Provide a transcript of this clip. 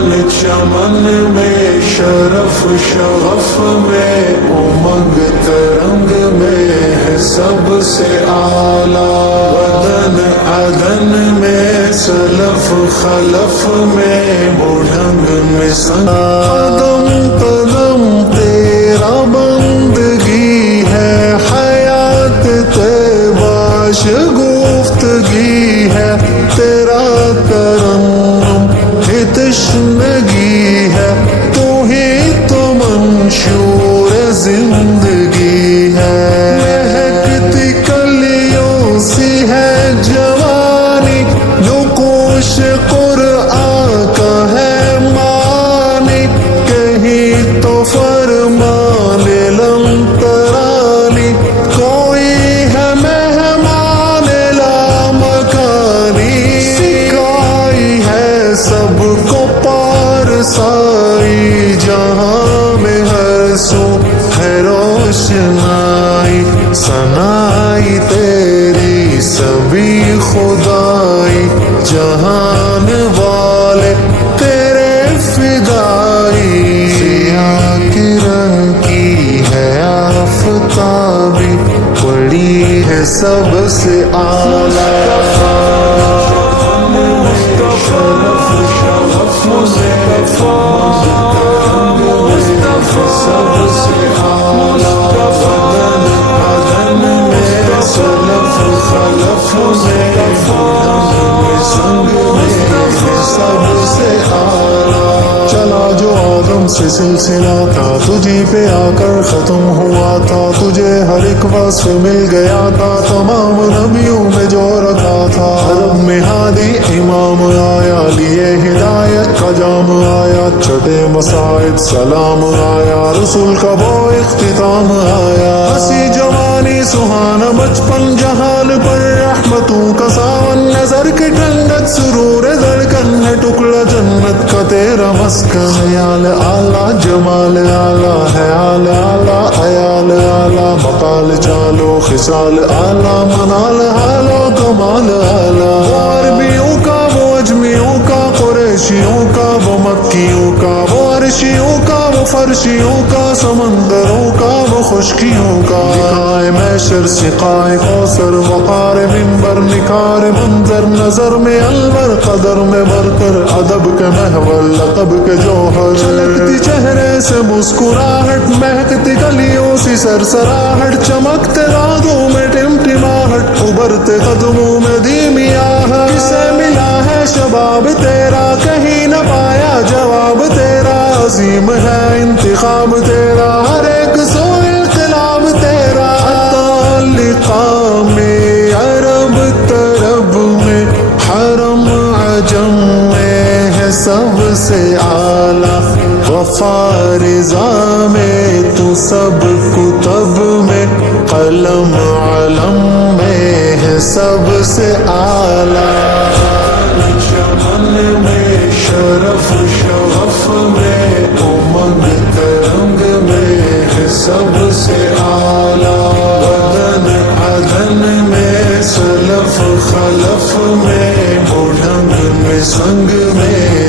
چمن میں شرف شغف میں امنگ ترنگ میں ہے سب سے اعلیٰ، بدن عدن میں سلف خلف میں بوڑھنگ میں سنگ، قدم قدم تیرا بندگی ہے، حیات طیبہ شگفتگی ہے، تیرا ترنم ہے تشنگی ہے، تو ہی تو منشور زندگی ہے، مہکتی کلیوں سی ہے جوانی، نقوش قرآن کا ہے معنی، کہیں تو فرمان لم ترانی، کوئی ہے مہمان لا مکانی، سکھائی ہے سب کو پارسائی، جہاں میں ہر سو ہے روشنائی، ثنائی تیری سبھی خدائی، جہان والے تیرے فدائی، سیاہ کرن کی ہے آفتابی، بڑی ہے سب سے اعلیٰ، چلا جو آدم سے سلسلہ تھا، تجھی پہ آ کر ختم ہوا تھا، تجھے ہر ایک وصف مل گیا تھا، تمام نبیوں میں جو رکھا تھا، عرب میں ہادی امام آیا، لیے ہدایت کا جام آیا، چھٹے مسائد سلام آیا، رسول کا وہ اختتام آیا، ہنسی جوانی سہانا بچپن، جہان پر رحمتوں کا ساون، نظر کی ٹھنڈک سرور دھڑکن ہے، ٹکڑا جنت کا تیرا مسکن، خیال اعلیٰ جمال اعلیٰ، خیال اعلیٰ خیال اعلیٰ، مقال چالو خصال اعلیٰ، منال حالو کمال اعلیٰ، وہ عربیوں کا وہ اجمیوں کا، قریشیوں کا وہ مکیوں کا، وہ عرشیوں کا وہ فرشیوں کا، سمندروں کا وہ خشکیوں کا، لکھائے محشر سقائے کوثر، وقار منبر نکار منظر، نظر میں انور قدر میں برتر، ادب کے محول لقب کے جوہر، چلکتی چہرے سے مسکراہٹ، مہکتی گلیوں سی سرسراہٹ، چمکتے راتوں میں ٹمٹماہٹ، ابھرتے قدموں میں دھیمی آہٹ، کسے ملا ہے شباب تیرا، کہیں نہ پایا جواب تیرا، عظیم ہے انتخاب تیرا، ہر ایک سو انقلاب تیرا، تعلقہ میں عرب طرب میں حرم عجم میں ہے سب سے اعلیٰ، وفا رضا میں تو سب کتب میں، قلم علم میں ہے سب سے اعلیٰ، چمن میں شرف شغف میں امنگ ترنگ میں ہے سب سے اعلیٰ، بدن عدن میں سلف خلف میں بوڑھنگ میں سنگ میں